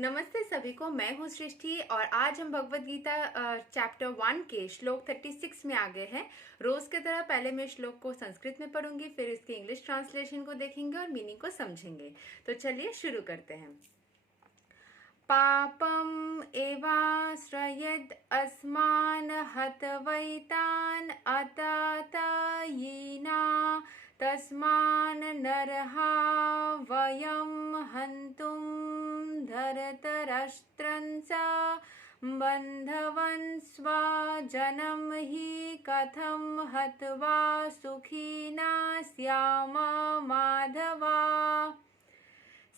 नमस्ते सभी को। मैं हूँ सृष्टि और आज हम भगवत गीता चैप्टर 1 के श्लोक 36 में आ गए हैं। रोज की तरह पहले मैं श्लोक को संस्कृत में पढ़ूंगी, फिर इसके इंग्लिश ट्रांसलेशन को देखेंगे और मीनिंग को समझेंगे। तो चलिए शुरू करते हैं। पापम एवाश्रयेद अस्मान हतवैतान अततायिना तस्मान नरहा वयम हन्तुं धरतराष्ट्रं च बन्धवन् स्वजनं हि कथं हत्वा सुखिना स्याम Madhava.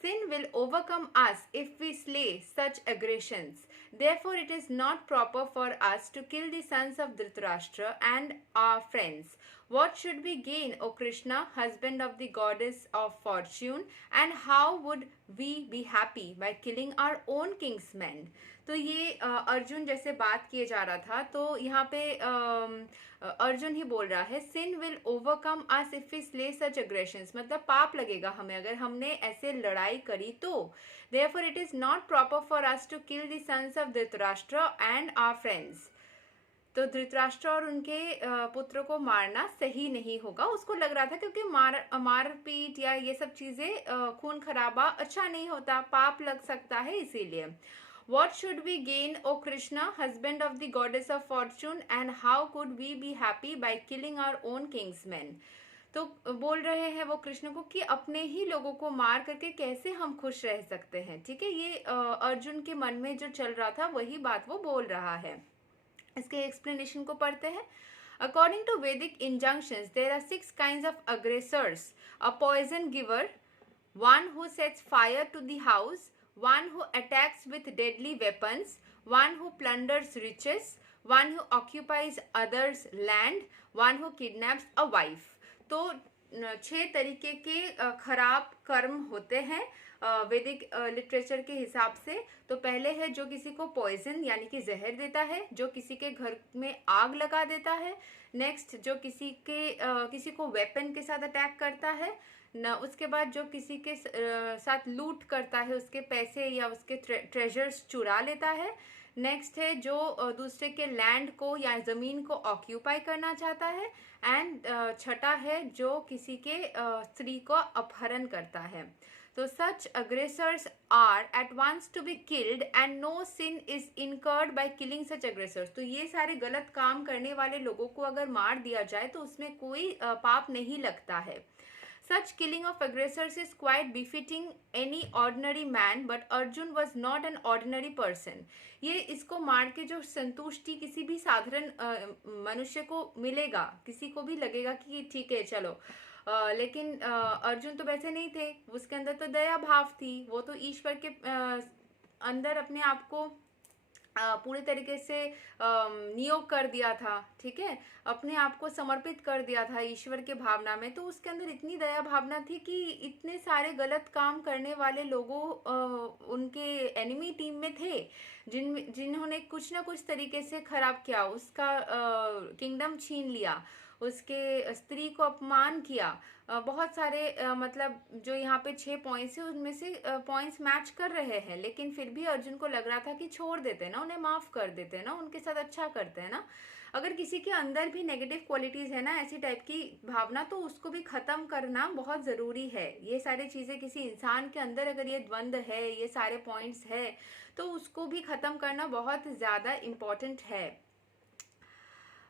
Sin will overcome us if we slay such aggressions. Therefore, it is not proper for us to kill the sons of Dhritarashtra and our friends. What should we gain, O Krishna, husband of the goddess of fortune, and how would we be happy by killing our own king's men? तो ये अर्जुन जैसे बात किए जा रहा था, तो यहाँ पे अर्जुन ही बोल रहा है, sin will overcome us if we slay such aggressions, मतलब पाप लगेगा हमें अगर हमने ऐसे लड़ाई करी तो। Therefore it is not proper for us to kill the sons of Dhritarashtra and our friends. तो धृतराष्ट्र और उनके पुत्र को मारना सही नहीं होगा। उसको लग रहा था क्योंकि मारपीट या ये सब चीजें खून खराबा अच्छा नहीं होता, पाप लग सकता है, इसीलिए। What should we gain, O Krishna, husband of the goddess of fortune, and how could we be happy by killing our own king's men? तो बोल रहे हैं वो कृष्ण को कि अपने ही लोगों को मार करके कैसे हम खुश रह सकते हैं। ठीक है, ये अर्जुन के मन में जो चल रहा था वही बात वो बोल रहा है। इसके एक्सप्लेनेशन को पढ़ते हैं। According to Vedic injunctions, there are 6 kinds of aggressors: a poison giver, one who sets fire to the house, one who attacks with deadly weapons, one who plunders riches, one who occupies others' land, one who kidnaps a wife. तो 6 तरीके के खराब कर्म होते हैं वैदिक literature के हिसाब से। तो पहले है जो किसी को पॉइजन यानी कि जहर देता है, जो किसी के घर में आग लगा देता है। नेक्स्ट जो किसी को वेपन के साथ अटैक करता है न, उसके बाद जो किसी के साथ लूट करता है, उसके पैसे या उसके ट्रेजर्स चुरा लेता है। नेक्स्ट है जो दूसरे के लैंड को या ज़मीन को ऑक्यूपाई करना चाहता है। एंड छठा है जो किसी के स्त्री को अपहरण करता है। तो such aggressors are at once to be killed and no sin is incurred by killing such aggressors. तो ये सारे गलत काम करने वाले लोगों को अगर मार दिया जाए तो उसमें कोई पाप नहीं लगता है। Such killing of aggressors is quite befitting any ordinary man, but Arjun was not an ordinary person. ये इसको मार के जो संतुष्टि किसी भी साधारण मनुष्य को मिलेगा, किसी को भी लगेगा कि ठीक है चलो, लेकिन अर्जुन तो वैसे नहीं थे। उसके अंदर तो दया भाव थी, वो तो ईश्वर के अंदर अपने आप को पूरे तरीके से नियोग कर दिया था। ठीक है, अपने आप को समर्पित कर दिया था ईश्वर के भावना में। तो उसके अंदर इतनी दया भावना थी कि इतने सारे गलत काम करने वाले लोगों उनके एनिमी टीम में थे जिन्होंने कुछ ना कुछ तरीके से खराब किया, उसका किंगडम छीन लिया, उसके स्त्री को अपमान किया। बहुत सारे मतलब जो यहाँ पे 6 पॉइंट्स है उनमें से पॉइंट्स मैच कर रहे हैं, लेकिन फिर भी अर्जुन को लग रहा था कि छोड़ देते ना, उन्हें माफ कर देते ना, उनके साथ अच्छा करते हैं ना। अगर किसी के अंदर भी नेगेटिव क्वालिटीज है ना, ऐसी टाइप की भावना, तो उसको भी खत्म करना बहुत जरूरी है। ये सारी चीजें किसी इंसान के अंदर अगर ये द्वंद्व है, ये सारे पॉइंट्स है, तो उसको भी खत्म करना बहुत ज्यादा इम्पोर्टेंट है।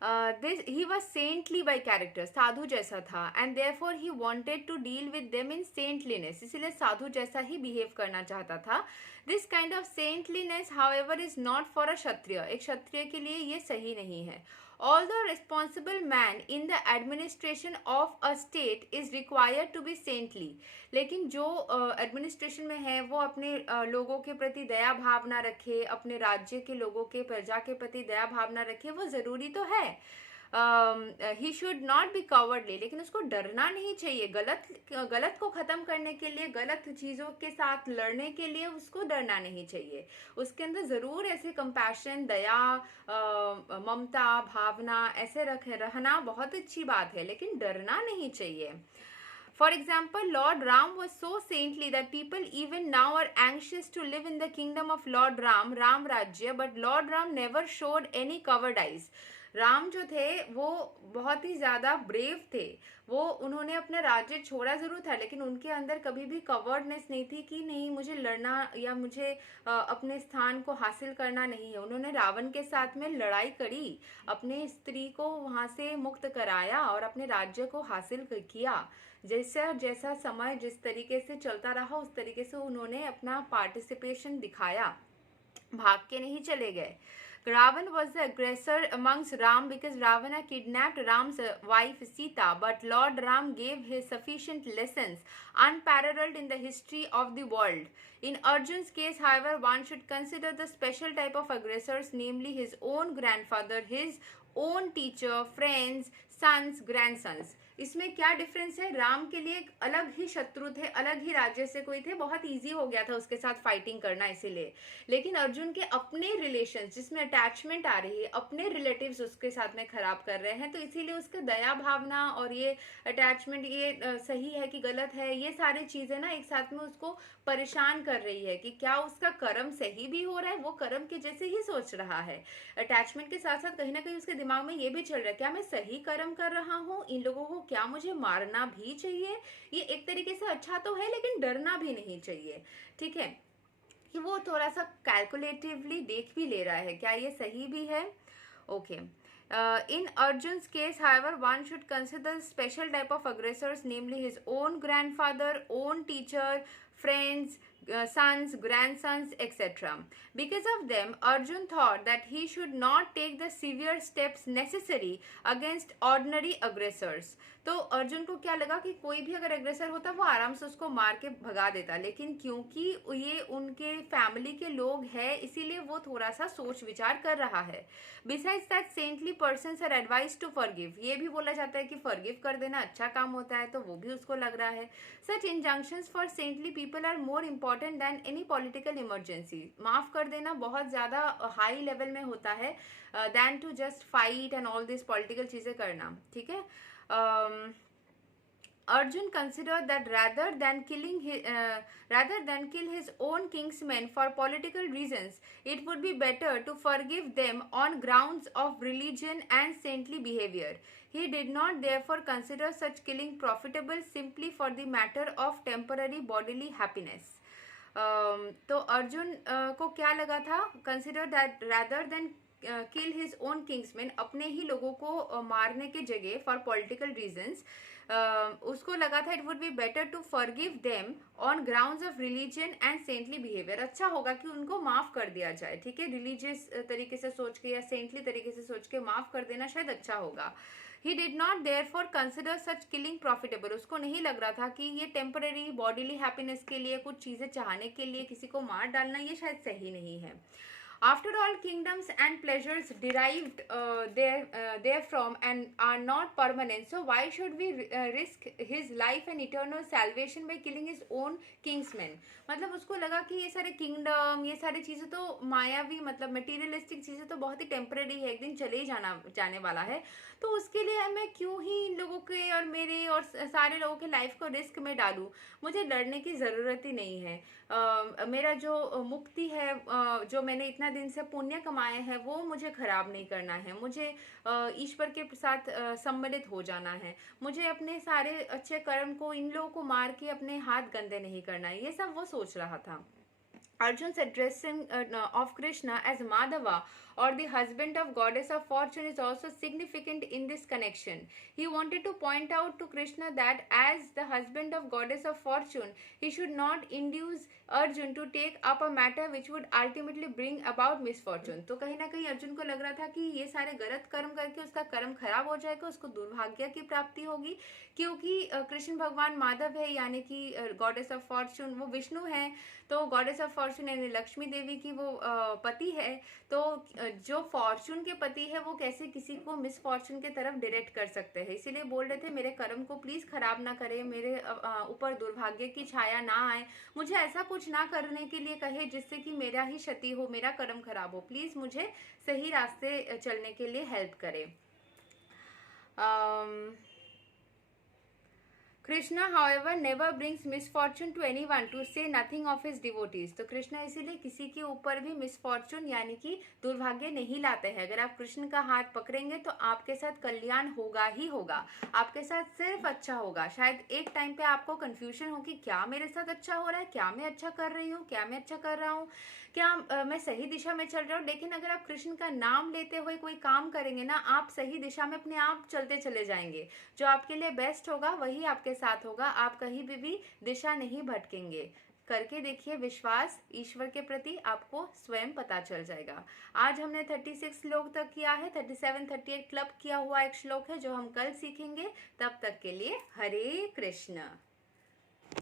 He was saintly by character, साधु जैसा था, and therefore he wanted to deal with them in saintliness, इसलिए साधु जैसा ही बिहेव करना चाहता था। This kind of saintliness, however, is not for a क्षत्रिय, एक क्षत्रिय के लिए ये सही नहीं है। Although a responsible man in the administration of a state is required to be saintly, लेकिन जो एडमिनिस्ट्रेशन में है वो अपने लोगों के प्रति दया भावना रखे, अपने राज्य के लोगों के प्रजा के प्रति दया भावना रखे, वो ज़रूरी तो है। He should not be cowardly, लेकिन उसको डरना नहीं चाहिए। गलत को ख़त्म करने के लिए, गलत चीज़ों के साथ लड़ने के लिए उसको डरना नहीं चाहिए। उसके अंदर ज़रूर ऐसे कंपैशन, दया, ममता, भावना ऐसे रहना बहुत अच्छी बात है, लेकिन डरना नहीं चाहिए। For example, Lord Ram was so saintly that people even now are anxious to live in the kingdom of Lord Ram, Ram Rajya, but Lord Ram never showed any covered eyes. Ram जो थे वो बहुत ही ज़्यादा brave थे, वो उन्होंने अपना राज्य छोड़ा ज़रूर था, लेकिन उनके अंदर कभी भी कवर्डनेस नहीं थी कि नहीं मुझे लड़ना या मुझे अपने स्थान को हासिल करना नहीं है। उन्होंने रावण के साथ में लड़ाई करी, अपने स्त्री को वहाँ से मुक्त कराया और अपने राज्य को हासिल किया। जैसा जैसा समय जिस तरीके से चलता रहा उस तरीके से उन्होंने अपना पार्टिसिपेशन दिखाया, भाग के नहीं चले गए। Ravan was the aggressor amongst Ram because Ravana kidnapped Ram's wife Sita, but Lord Ram gave his sufficient lessons, unparalleled in the history of the world. In Arjun's case, however, one should consider the special type of aggressors, namely his own grandfather, his own teacher, friends, sons, grandsons. इसमें क्या difference है? राम के लिए एक अलग ही शत्रु थे, अलग ही राज्य से कोई थे, बहुत इजी हो गया था उसके साथ फाइटिंग करना इसीलिए। लेकिन अर्जुन के अपने रिलेशंस जिसमें अटैचमेंट आ रही है, अपने रिलेटिव्स उसके साथ में खराब कर रहे हैं, तो इसीलिए उसका दया भावना और ये अटैचमेंट, ये सही है कि गलत है, ये सारी चीजें ना एक साथ में उसको परेशान कर रही है कि क्या उसका कर्म सही भी हो रहा है, वो कर्म के जैसे ही सोच रहा है। अटैचमेंट के साथ साथ कहीं ना कहीं उसके दिमाग में ये भी चल रहा है, क्या मैं सही कर्म कर रहा हूँ, इन लोगों को क्या मुझे मारना भी चाहिए? ये एक तरीके से अच्छा तो है लेकिन डरना भी नहीं चाहिए। ठीक है, कि वो थोड़ा सा कैलकुलेटिवली देख भी ले रहा है, क्या ये सही भी है? Okay. In Arjun's case, however, one should consider special type of aggressors, namely his own grandfather, own teacher, friends, sons, grandsons, etc. Because of them, Arjun thought that he should not take the severe steps necessary against ordinary aggressors. तो अर्जुन को क्या लगा कि कोई भी अगर aggressor होता वो आराम से उसको मार के भगा देता, लेकिन क्योंकि ये उनके फैमिली के लोग हैं इसीलिए वो थोड़ा सा सोच विचार कर रहा है। Besides that saintly persons are advise to forgive, ये भी बोला जाता है कि फॉरगिव कर देना अच्छा काम होता है, तो वो भी उसको लग रहा है। Such injunctions for saintly people are more important than any political emergency, माफ कर देना बहुत ज़्यादा हाई लेवल में होता है than to just fight and all this political चीज़ें करना। ठीक है, Arjun considered that rather than kill his own kinsmen for political reasons, it would be better to forgive them on grounds of religion and saintly behavior. He did not therefore consider such killing profitable simply for the matter of temporary bodily happiness. तो अर्जुन को क्या लगा था? Consider that rather than kill his own Kingsman, अपने ही लोगों को मारने के जगह फॉर पॉलिटिकल रीजंस, उसको लगा था it would be better to forgive them on grounds of religion and saintly behaviour. अच्छा होगा कि उनको माफ कर दिया जाए। ठीक है, रिलीजियस तरीके से सोच के या सेंटली तरीके से सोच के माफ कर देना शायद अच्छा होगा। He did not therefore consider such killing profitable, उसको नहीं लग रहा था कि ये टेम्पररी बॉडीली हैप्पीनेस के लिए, कुछ चीज़ें चाहने के लिए किसी को मार डालना ये शायद सही नहीं है। After all, kingdoms and pleasures derived therefrom and are not permanent. So why should we risk his life and eternal salvation by killing his own kingsmen? मतलब उसको लगा कि ये सारे किंगडम, ये सारी चीज़ें तो मायावी, मतलब मटेरियलिस्टिक चीज़ें तो बहुत ही टेम्पररी है, एक दिन चले ही जाने वाला है, तो उसके लिए मैं क्यों ही इन लोगों के और मेरे और सारे लोगों के लाइफ को रिस्क में डालूं? मुझे लड़ने की ज़रूरत ही नहीं है। मेरा जो मुक्ति है, जो मैंने इतना दिन से पुण्य कमाए हैं, वो मुझे खराब नहीं करना है, मुझे ईश्वर के साथ सम्मिलित हो जाना है, मुझे अपने सारे अच्छे कर्म को, इन लोगों को मार के अपने हाथ गंदे नहीं करना है, ये सब वो सोच रहा था। Arjun's addressing of Krishna as Madhava or the husband of goddess of fortune is also significant in this connection. He wanted to point out to Krishna that as the husband of goddess of fortune, he should not induce Arjun to take up a matter which would ultimately bring about misfortune. तो कहीं ना कहीं अर्जुन को लग रहा था कि ये सारे गलत कर्म करके उसका कर्म खराब हो जाएगा, उसको दुर्भाग्य की प्राप्ति होगी, क्योंकि कृष्ण भगवान माधव है, यानी कि गॉडेस ऑफ फॉर्चून, वो विष्णु है, तो गॉडेस ऑफ फॉर्चून यानी लक्ष्मी देवी की वो पति है, तो जो फॉर्चून के पति है वो कैसे किसी को मिसफॉर्चून के तरफ डायरेक्ट कर सकते हैं। इसीलिए बोल रहे थे मेरे कर्म को प्लीज खराब ना करे, मेरे ऊपर दुर्भाग्य की छाया ना आए, मुझे ऐसा कुछ ना करने के लिए कहे जिससे कि मेरा ही क्षति हो, मेरा कर्म खराब हो, प्लीज मुझे सही रास्ते चलने के लिए हेल्प करे। Krishna however never brings misfortune to anyone to say nothing of his devotees. तो कृष्णा इसीलिए किसी के ऊपर भी मिसफॉर्चून यानी कि दुर्भाग्य नहीं लाते हैं. अगर आप कृष्ण का हाथ पकड़ेंगे तो आपके साथ कल्याण होगा ही होगा, आपके साथ सिर्फ अच्छा होगा. शायद एक टाइम पे आपको कंफ्यूजन हो कि क्या मेरे साथ अच्छा हो रहा है, क्या मैं अच्छा कर रही हूँ, क्या मैं अच्छा कर रहा हूँ, क्या मैं सही दिशा में चल रहा हूँ. लेकिन अगर आप कृष्ण का नाम लेते हुए कोई काम करेंगे ना, आप सही दिशा में अपने आप चलते चले जाएंगे. जो आपके लिए बेस्ट होगा वही आपके साथ होगा, आप कहीं भी दिशा नहीं भटकेंगे. करके देखिए, विश्वास ईश्वर के प्रति आपको स्वयं पता चल जाएगा. आज हमने 36 श्लोक तक किया है. 37 38 क्लब किया हुआ एक श्लोक है जो हम कल सीखेंगे. तब तक के लिए हरे कृष्ण.